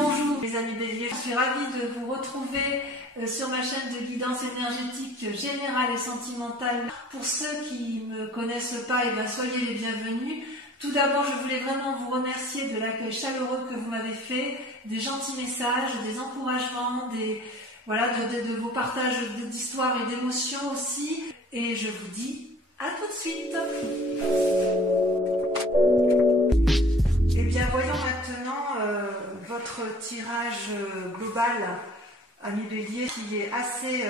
Bonjour les amis Bélier, je suis ravie de vous retrouver sur ma chaîne de guidance énergétique générale et sentimentale. Pour ceux qui ne me connaissent pas, soyez les bienvenus. Tout d'abord, je voulais vraiment vous remercier de l'accueil chaleureux que vous m'avez fait, des gentils messages, des encouragements, de vos partages d'histoires et d'émotions aussi. Et je vous dis à tout de suite. Eh bien, voyons maintenant votre tirage global, ami Bélier, qui est assez...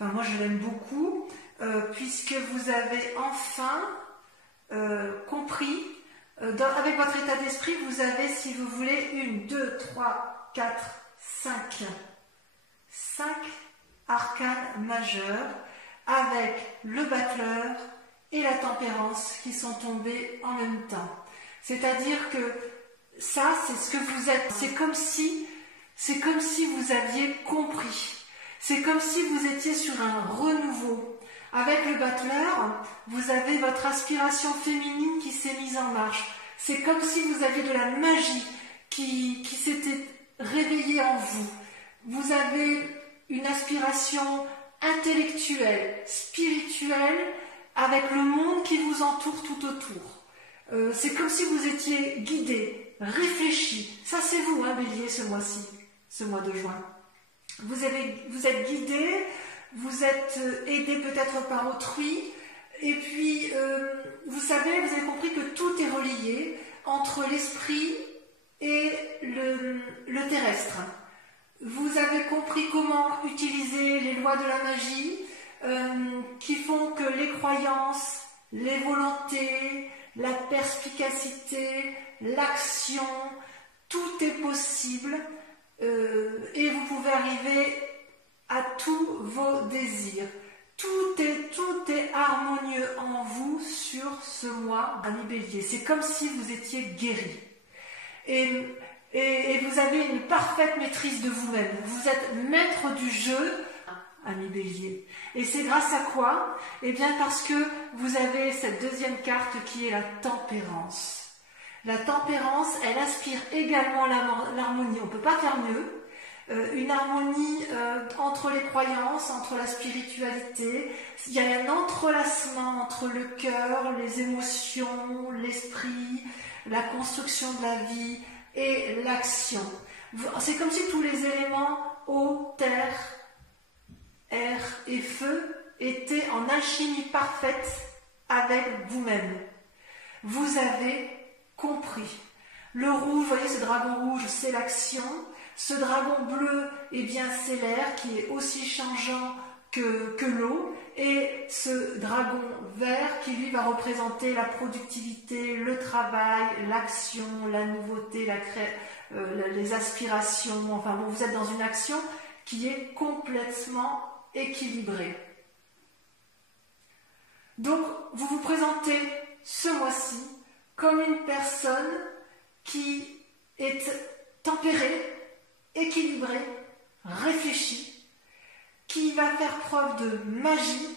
moi, je l'aime beaucoup, puisque vous avez enfin compris, avec votre état d'esprit, vous avez, si vous voulez, 1, 2, 3, 4, 5 arcanes majeurs, avec le battleur et la tempérance qui sont tombés en même temps. C'est-à-dire que ça, c'est ce que vous êtes. C'est comme si vous aviez compris. C'est comme si vous étiez sur un renouveau. Avec le battleur, vous avez votre aspiration féminine qui s'est mise en marche. C'est comme si vous aviez de la magie qui s'était réveillée en vous. Vous avez une aspiration intellectuelle, spirituelle, avec le monde qui vous entoure tout autour. C'est comme si vous étiez guidé, réfléchi. Ça, c'est vous, hein, Bélier, ce mois-ci, ce mois de juin. Vous êtes guidé, vous êtes aidé peut-être par autrui, et puis, vous avez compris que tout est relié entre l'esprit et le terrestre. Vous avez compris comment utiliser les lois de la magie, qui font que les croyances, les volontés, la perspicacité, l'action, tout est possible et vous pouvez arriver à tous vos désirs. Tout est harmonieux en vous sur ce mois, ami Bélier. C'est comme si vous étiez guéri. Et vous avez une parfaite maîtrise de vous-même. Vous êtes maître du jeu, ami Bélier. Et c'est grâce à quoi? Eh bien parce que vous avez cette deuxième carte qui est la tempérance. La tempérance, elle aspire également l'harmonie. On ne peut pas faire mieux. Une harmonie entre les croyances, entre la spiritualité. Il y a un entrelacement entre le cœur, les émotions, l'esprit, la construction de la vie et l'action. C'est comme si tous les éléments eau, terre, air et feu étaient en alchimie parfaite avec vous-même. Vous avez compris. Le rouge, vous voyez ce dragon rouge, c'est l'action. Ce dragon bleu, eh bien c'est l'air qui est aussi changeant que l'eau. Et ce dragon vert qui lui va représenter la productivité, le travail, l'action, la nouveauté, les aspirations. Enfin bon, vous êtes dans une action qui est complètement équilibrée. Donc vous vous présentez ce mois-ci comme une personne qui est tempérée, équilibrée, réfléchie, qui va faire preuve de magie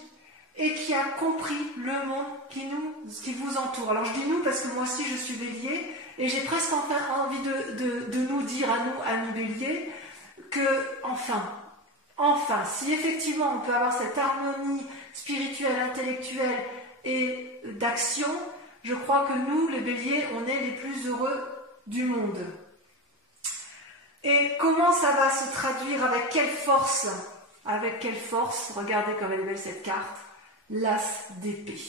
et qui a compris le monde qui vous entoure. Alors je dis nous parce que moi aussi je suis Bélier et j'ai presque envie de nous dire à nous, amis Bélier, que enfin, si effectivement on peut avoir cette harmonie spirituelle, intellectuelle et d'action, je crois que nous, les Béliers, on est les plus heureux du monde. Et comment ça va se traduire? Avec quelle force? Avec quelle force? Regardez comme elle est belle cette carte. L'as d'épée.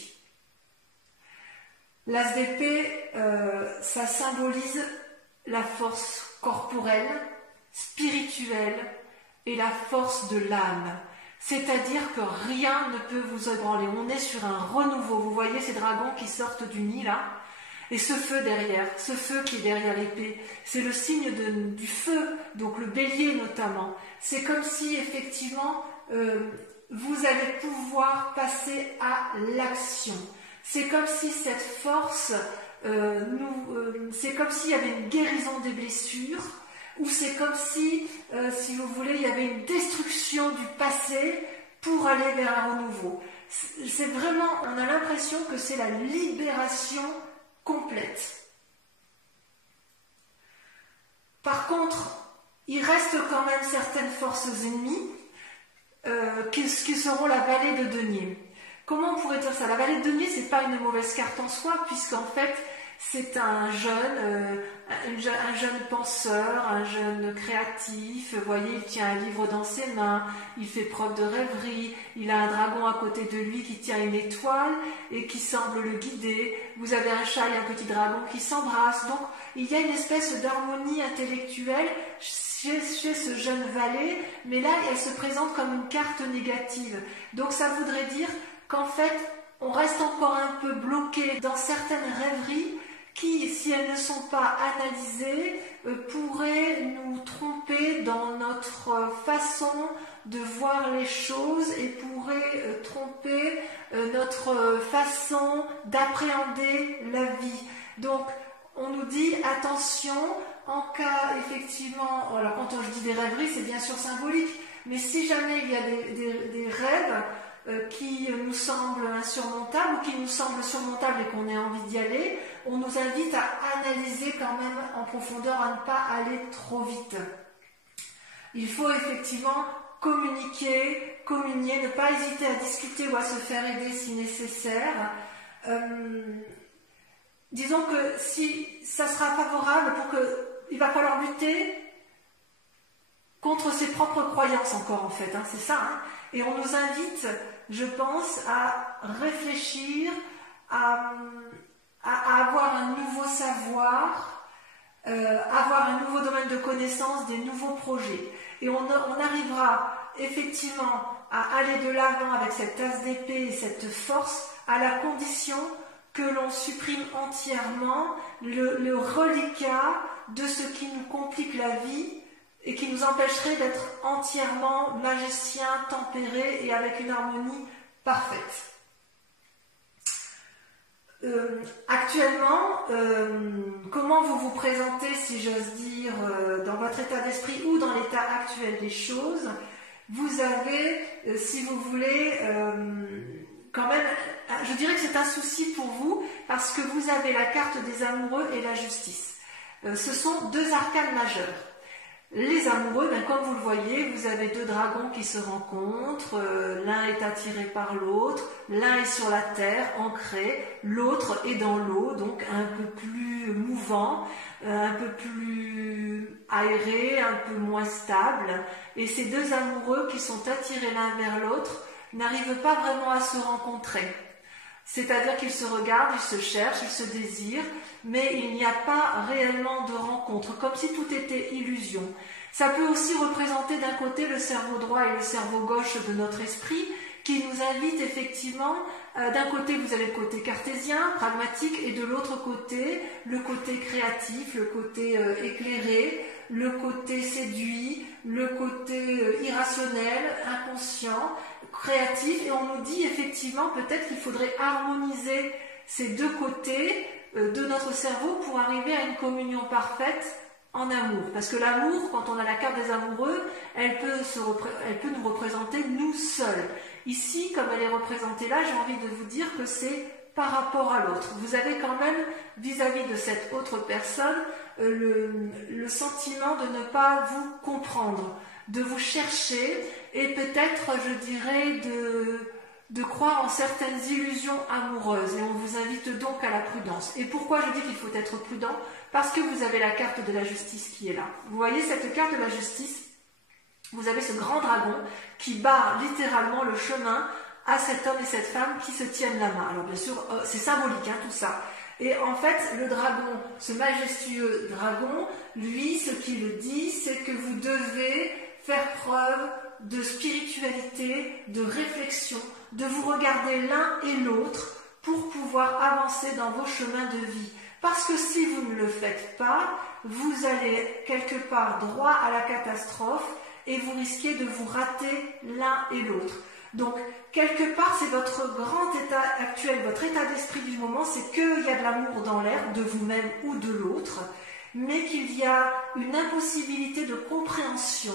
L'as d'épée, ça symbolise la force corporelle, spirituelle et la force de l'âme. C'est-à-dire que rien ne peut vous ébranler. On est sur un renouveau. Vous voyez ces dragons qui sortent du nid là? Et ce feu derrière, ce feu qui est derrière l'épée, c'est le signe du feu, donc le bélier notamment. C'est comme si effectivement vous allez pouvoir passer à l'action. C'est comme si cette force, c'est comme s'il y avait une guérison des blessures, ou c'est comme si vous voulez, il y avait une destruction du passé pour aller vers un renouveau. C'est vraiment, on a l'impression que c'est la libération complète. Par contre, il reste quand même certaines forces ennemies qui seront la vallée de denier. Comment on pourrait dire ça? La vallée de denier, c'est pas une mauvaise carte en soi, puisqu'en fait, c'est un jeune penseur, un jeune créatif. Vous voyez, il tient un livre dans ses mains, il fait preuve de rêverie, il a un dragon à côté de lui qui tient une étoile et qui semble le guider. Vous avez un chat et un petit dragon qui s'embrassent. Donc, il y a une espèce d'harmonie intellectuelle chez ce jeune valet, mais là, elle se présente comme une carte négative. Donc, ça voudrait dire qu'en fait, on reste encore un peu bloqué dans certaines rêveries qui, si elles ne sont pas analysées, pourraient nous tromper dans notre façon de voir les choses et pourraient tromper notre façon d'appréhender la vie. Donc, on nous dit attention, en cas effectivement, alors quand je dis des rêveries, c'est bien sûr symbolique, mais si jamais il y a des rêves qui nous semblent insurmontables ou qui nous semblent surmontables et qu'on ait envie d'y aller, on nous invite à analyser quand même en profondeur, à ne pas aller trop vite. Il faut effectivement communier, ne pas hésiter à discuter ou à se faire aider si nécessaire. Disons que si ça sera favorable il va falloir lutter contre ses propres croyances encore en fait, hein, c'est ça. Hein. Et on nous invite, je pense, à réfléchir, à avoir un nouveau savoir, avoir un nouveau domaine de connaissance, des nouveaux projets. Et on arrivera effectivement à aller de l'avant avec cette tasse d'épée et cette force à la condition que l'on supprime entièrement le reliquat de ce qui nous complique la vie et qui nous empêcherait d'être entièrement magicien, tempéré et avec une harmonie parfaite. Actuellement, comment vous vous présentez, si j'ose dire, dans votre état d'esprit ou dans l'état actuel des choses? Vous avez, si vous voulez, quand même, je dirais que c'est un souci pour vous parce que vous avez la carte des amoureux et la justice. Ce sont deux arcanes majeures. Les amoureux, comme vous le voyez, vous avez deux dragons qui se rencontrent, l'un est attiré par l'autre, l'un est sur la terre, ancré, l'autre est dans l'eau, donc un peu plus mouvant, un peu plus aéré, un peu moins stable. Et ces deux amoureux qui sont attirés l'un vers l'autre n'arrivent pas vraiment à se rencontrer. C'est-à-dire qu'ils se regardent, ils se cherchent, ils se désirent, mais il n'y a pas réellement de rencontre, comme si tout était illusion. Ça peut aussi représenter d'un côté le cerveau droit et le cerveau gauche de notre esprit, qui nous invite effectivement, d'un côté vous avez le côté cartésien, pragmatique, et de l'autre côté, le côté créatif, le côté éclairé, le côté séduit, le côté irrationnel, inconscient, créatif, et on nous dit effectivement peut-être qu'il faudrait harmoniser ces deux côtés de notre cerveau pour arriver à une communion parfaite en amour. Parce que l'amour, quand on a la carte des amoureux, elle peut nous représenter nous seuls. Ici, comme elle est représentée là, j'ai envie de vous dire que c'est par rapport à l'autre. Vous avez quand même, vis-à-vis de cette autre personne, le sentiment de ne pas vous comprendre, de vous chercher et peut-être, je dirais, de croire en certaines illusions amoureuses. Et on vous invite donc à la prudence. Et pourquoi je dis qu'il faut être prudent? Parce que vous avez la carte de la justice qui est là. Vous voyez cette carte de la justice? Vous avez ce grand dragon qui barre littéralement le chemin à cet homme et cette femme qui se tiennent la main. Alors bien sûr, c'est symbolique tout ça. Et en fait, le dragon, ce majestueux dragon, lui, ce qu'il dit, c'est que vous devez faire preuve de spiritualité, de réflexion, de vous regarder l'un et l'autre pour pouvoir avancer dans vos chemins de vie. Parce que si vous ne le faites pas, vous allez quelque part droit à la catastrophe et vous risquez de vous rater l'un et l'autre. Donc, quelque part, c'est votre grand état actuel, votre état d'esprit du moment, c'est qu'il y a de l'amour dans l'air, de vous-même ou de l'autre, mais qu'il y a une impossibilité de compréhension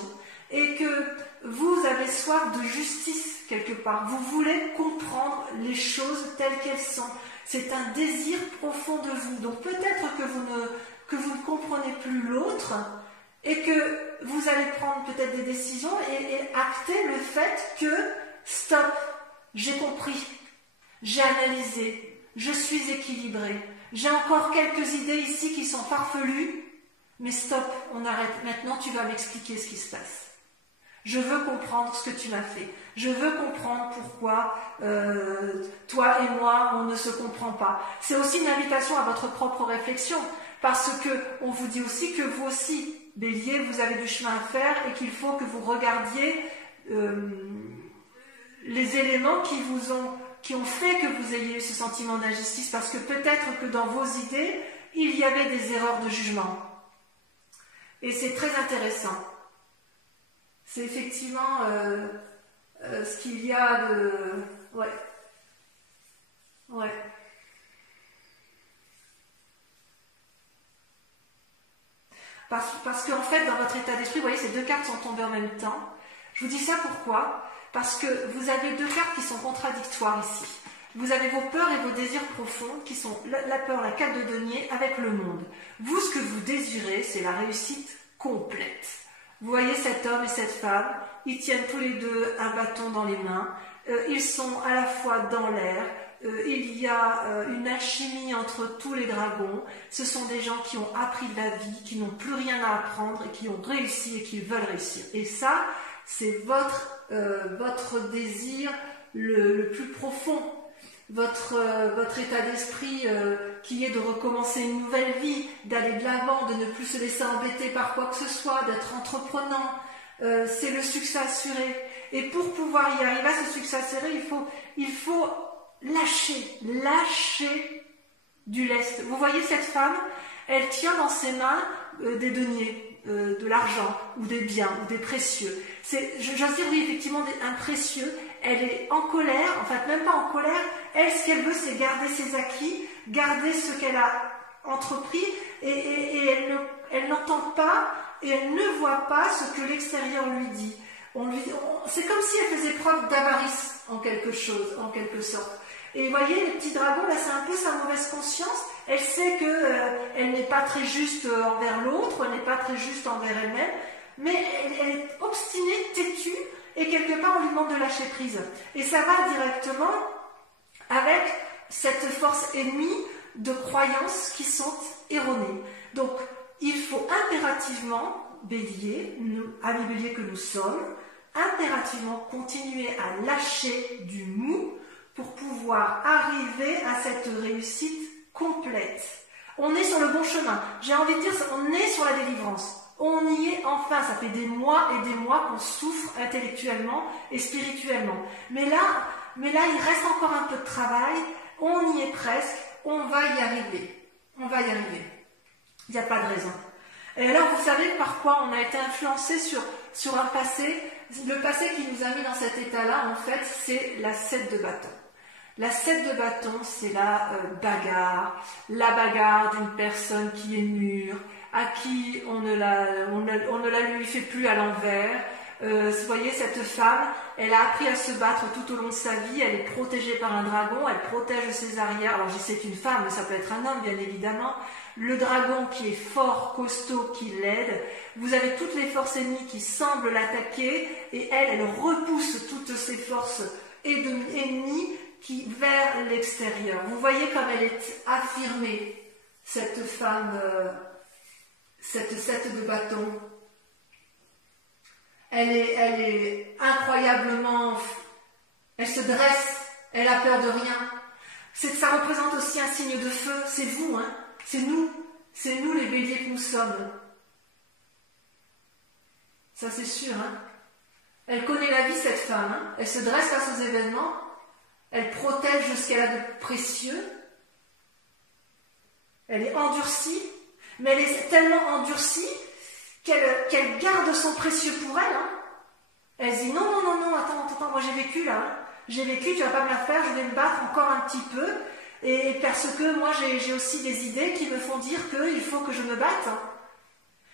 et que vous avez soif de justice quelque part. Vous voulez comprendre les choses telles qu'elles sont. C'est un désir profond de vous. Donc peut-être que vous ne comprenez plus l'autre, et que vous allez prendre peut-être des décisions et acter le fait que stop, j'ai compris, j'ai analysé, je suis équilibré, j'ai encore quelques idées ici qui sont farfelues, mais stop, on arrête, maintenant tu vas m'expliquer ce qui se passe. Je veux comprendre ce que tu m'as fait. Je veux comprendre pourquoi toi et moi, on ne se comprend pas. C'est aussi une invitation à votre propre réflexion, parce que on vous dit aussi que vous aussi, Bélier, vous avez du chemin à faire et qu'il faut que vous regardiez les éléments qui ont fait que vous ayez eu ce sentiment d'injustice, parce que peut-être que dans vos idées, il y avait des erreurs de jugement. Et c'est très intéressant. C'est effectivement ce qu'il y a de... Ouais. Ouais. Parce qu'en fait, dans votre état d'esprit, vous voyez, ces deux cartes sont tombées en même temps. Je vous dis ça pourquoi? Parce que vous avez deux cartes qui sont contradictoires ici. Vous avez vos peurs et vos désirs profonds qui sont la peur, la carte de denier avec le monde. Vous, ce que vous désirez, c'est la réussite complète. Vous voyez cet homme et cette femme, ils tiennent tous les deux un bâton dans les mains, ils sont à la fois dans l'air, il y a une alchimie entre tous les dragons, ce sont des gens qui ont appris de la vie, qui n'ont plus rien à apprendre et qui ont réussi et qui veulent réussir. Et ça, c'est votre désir le plus profond. Votre état d'esprit qui est de recommencer une nouvelle vie, d'aller de l'avant, de ne plus se laisser embêter par quoi que ce soit, d'être entreprenant, c'est le succès assuré. Et pour pouvoir y arriver à ce succès assuré, il faut lâcher du lest. Vous voyez cette femme, elle tient dans ses mains des deniers, de l'argent, ou des biens, ou des précieux. J'ose dire, oui, effectivement, un précieux. Elle est en colère, en fait, même pas en colère. Elle, ce qu'elle veut, c'est garder ses acquis, garder ce qu'elle a entrepris, et elle n'entend pas, et elle ne voit pas ce que l'extérieur lui dit. C'est comme si elle faisait preuve d'avarice, en quelque sorte. Et vous voyez, les petits dragons, là, c'est un peu sa mauvaise conscience. Elle sait qu'elle n'est pas très juste envers l'autre, elle n'est pas très juste envers elle-même, mais elle est obstinée, têtue, et quelque part, on lui demande de lâcher prise. Et ça va directement avec cette force ennemie de croyances qui sont erronées. Donc, il faut impérativement, Bélier, amis Bélier que nous sommes, impérativement continuer à lâcher du mou pour pouvoir arriver à cette réussite complète. On est sur le bon chemin. J'ai envie de dire, on est sur la délivrance. On y est enfin. Ça fait des mois et des mois qu'on souffre intellectuellement et spirituellement. Mais là, il reste encore un peu de travail. On y est presque. On va y arriver. On va y arriver. Il n'y a pas de raison. Et alors, vous savez par quoi on a été influencé sur un passé. Le passé qui nous a mis dans cet état-là, en fait, c'est la 7 de bâton. La 7 de bâton, c'est la bagarre d'une personne qui est mûre, à qui on ne la lui fait plus à l'envers. Vous voyez, cette femme, elle a appris à se battre tout au long de sa vie, elle est protégée par un dragon, elle protège ses arrières. Alors, je sais c'est une femme, mais ça peut être un homme, bien évidemment. Le dragon qui est fort, costaud, qui l'aide. Vous avez toutes les forces ennemies qui semblent l'attaquer, et elle repousse toutes ces forces ennemies vers l'extérieur. Vous voyez comme elle est affirmée, cette femme, cette 7 de bâton. Elle est incroyablement... Elle se dresse, elle a peur de rien. Ça représente aussi un signe de feu, c'est vous, hein. C'est nous les béliers que nous sommes. Ça c'est sûr, hein. Elle connaît la vie, cette femme, hein. Elle se dresse face aux événements, elle protège ce qu'elle a de précieux, elle est endurcie, mais elle est tellement endurcie qu'elle garde son précieux pour elle, hein. Elle se dit non, attends, moi j'ai vécu là, hein. J'ai vécu, tu vas pas me la faire, je vais me battre encore un petit peu, et parce que moi j'ai aussi des idées qui me font dire qu'il faut que je me batte, hein.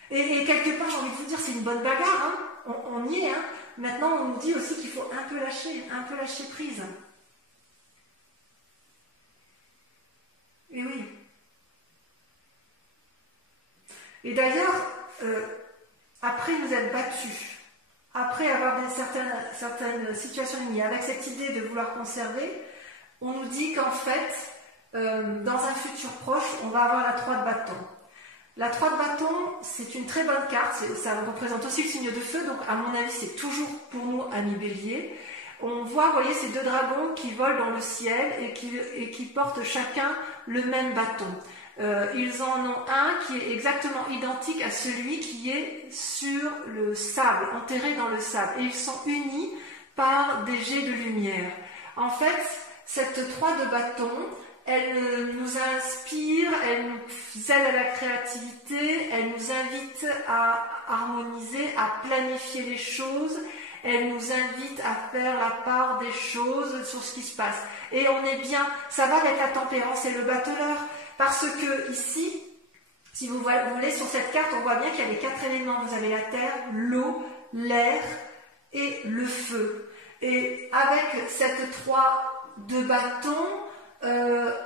Et quelque part j'ai envie de vous dire, c'est une bonne bagarre, hein. On y est, hein. Maintenant on nous dit aussi qu'il faut un peu lâcher prise. Et oui. Et d'ailleurs, après nous être battus, après avoir certaines situations ennemies, avec cette idée de vouloir conserver, on nous dit qu'en fait, dans un futur proche, on va avoir la 3 de bâton. La 3 de bâton, c'est une très bonne carte, ça représente aussi le signe de feu, donc à mon avis, c'est toujours pour nous ami Bélier. On voit, vous voyez, ces 2 dragons qui volent dans le ciel et qui portent chacun le même bâton. Ils en ont un qui est exactement identique à celui qui est sur le sable, enterré dans le sable. Et ils sont unis par des jets de lumière. En fait, cette 3 de bâton, elle nous inspire, elle nous aide à la créativité, elle nous invite à harmoniser, à planifier les choses, elle nous invite à faire la part des choses sur ce qui se passe. Et on est bien, ça va avec la tempérance et le battleur, parce que ici, si vous voulez, sur cette carte, on voit bien qu'il y a les 4 éléments. Vous avez la terre, l'eau, l'air et le feu. Et avec cette 3 de bâton,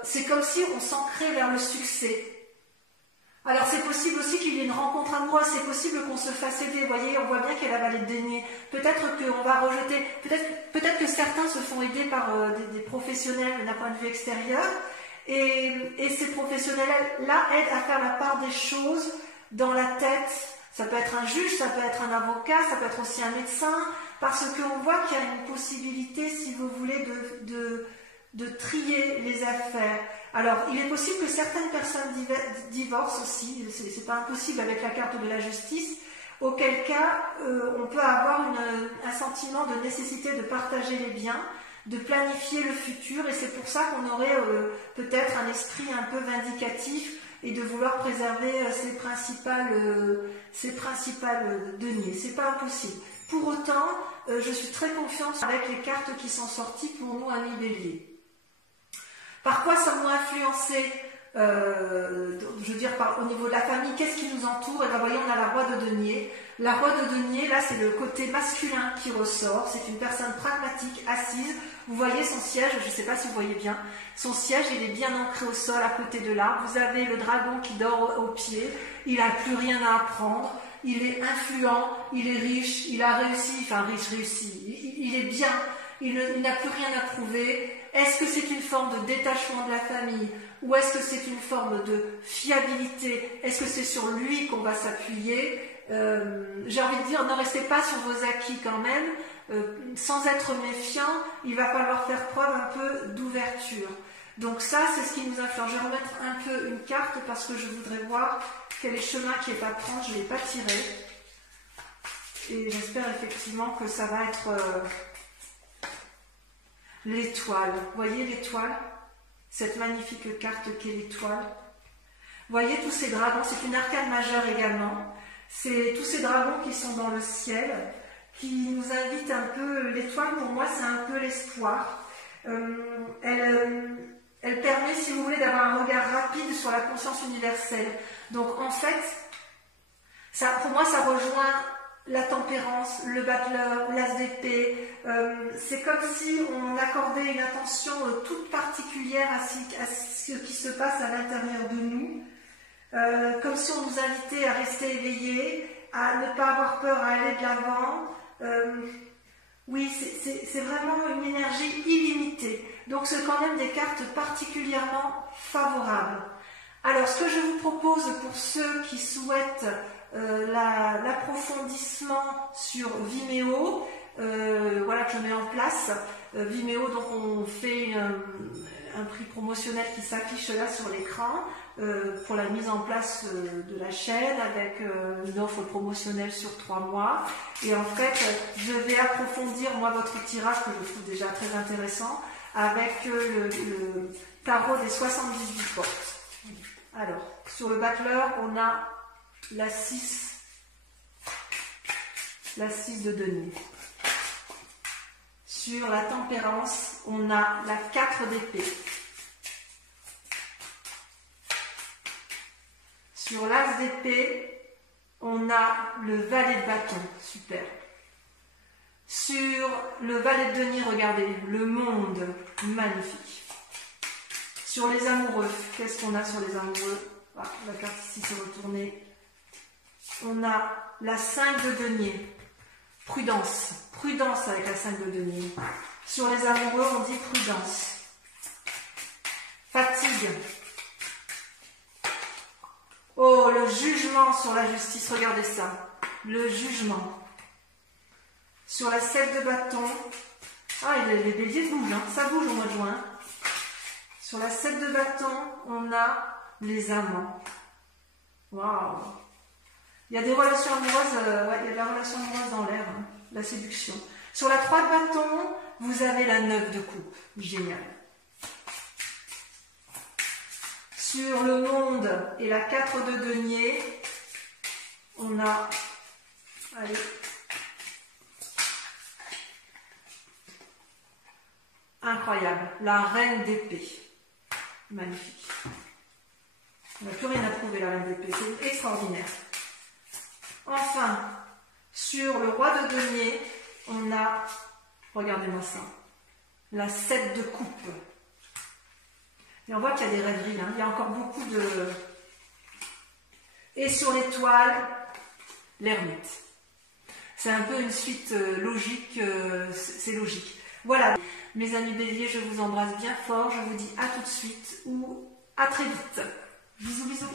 c'est comme si on s'ancrait vers le succès. Alors c'est possible aussi qu'il y ait une rencontre amoureuse, c'est possible qu'on se fasse aider. Vous voyez, on voit bien qu'il y a la vallée de denier. Peut-être qu'on va rejeter, peut-être que certains se font aider par des professionnels d'un point de vue extérieur. Et ces professionnels-là aident à faire la part des choses dans la tête. Ça peut être un juge, ça peut être un avocat, ça peut être aussi un médecin, parce qu'on voit qu'il y a une possibilité, si vous voulez, de trier les affaires. Alors, il est possible que certaines personnes divorcent aussi, c'est pas impossible avec la carte de la justice, auquel cas on peut avoir un sentiment de nécessité de partager les biens, de planifier le futur, et c'est pour ça qu'on aurait peut-être un esprit un peu vindicatif et de vouloir préserver ses principales deniers. C'est pas impossible. Pour autant, je suis très confiante avec les cartes qui sont sorties pour nous, amis Bélier. Par quoi sommes-nous influencés je veux dire, au niveau de la famille, qu'est-ce qui nous entoure? Et bien, voyez, on a la Roi de denier. La Roi de denier, là, c'est le côté masculin qui ressort. C'est une personne pragmatique, assise. Vous voyez son siège, je ne sais pas si vous voyez bien. Son siège, il est bien ancré au sol, à côté de l'arbre. Vous avez le dragon qui dort au pied. Il n'a plus rien à apprendre. Il est influent, il est riche, il a réussi, enfin riche, réussi. Il est bien, il n'a plus rien à prouver. Est-ce que c'est une forme de détachement de la famille ou est-ce que c'est une forme de fiabilité? Est-ce que c'est sur lui qu'on va s'appuyer? J'ai envie de dire, ne restez pas sur vos acquis quand même. Sans être méfiant, il va falloir faire preuve un peu d'ouverture. Donc ça, c'est ce qui nous influence. Je vais remettre un peu une carte parce que je voudrais voir quel est le chemin qui est à prendre. Je ne l'ai pas tiré. Et j'espère effectivement que ça va être l'étoile. Vous voyez l'étoile? Cette magnifique carte qu'est l'étoile. Vous voyez tous ces dragons, c'est une arcane majeure également. C'est tous ces dragons qui sont dans le ciel, qui nous invitent un peu. L'étoile, pour moi, c'est un peu l'espoir. Elle permet, si vous voulez, d'avoir un regard rapide sur la conscience universelle. Donc, en fait, pour moi, ça rejoint la tempérance, le battleur, l'as d'épée. C'est comme si on accordait une attention toute particulière à ce qui se passe à l'intérieur de nous. Comme si on nous invitait à rester éveillés, à ne pas avoir peur, à aller de l'avant. Oui, c'est vraiment une énergie illimitée. Donc, c'est quand même des cartes particulièrement favorables. Alors, ce que je vous propose pour ceux qui souhaitent l'approfondissement sur Vimeo, voilà que je mets en place. Vimeo, donc on fait un prix promotionnel qui s'affiche là sur l'écran pour la mise en place de la chaîne avec une offre promotionnelle sur 3 mois. Et en fait, je vais approfondir moi votre tirage que je trouve déjà très intéressant avec le tarot des 78 portes. Alors, sur le battleur, on a la 6 de denier. Sur la tempérance, on a la 4 d'épée. Sur l'as d'épée, on a le valet de bâton. Super. Sur le valet de denier, regardez, le monde, magnifique. Sur les amoureux, qu'est-ce qu'on a sur les amoureux? Ah, la carte ici s'est retournée. on a la 5 de denier. Prudence. Prudence avec la 5 de denier. Sur les amoureux, on dit prudence. Fatigue. Oh, le jugement sur la justice. Regardez ça. Le jugement. Sur la 7 de bâton. Ah, les béliers bougent. Hein. Ça bouge au mois de juin. Sur la 7 de bâton, on a les amants. Waouh! Il y a des relations amoureuses, ouais, il y a de la relation amoureuse dans l'air, hein, la séduction. Sur la 3 de bâton, vous avez la 9 de coupe. Génial. Sur le monde et la 4 de denier, on a, allez, incroyable, la reine d'épée. Magnifique. On n'a plus rien à prouver, la reine d'épée, c'est extraordinaire. Enfin, sur le roi de denier, on a, regardez-moi ça, la 7 de coupe. Et on voit qu'il y a des rêveries, hein. Il y a encore beaucoup de... Et sur l'étoile, l'ermite. C'est un peu une suite logique, c'est logique. Voilà, mes amis béliers, je vous embrasse bien fort, je vous dis à tout de suite ou à très vite. Bisous, bisous.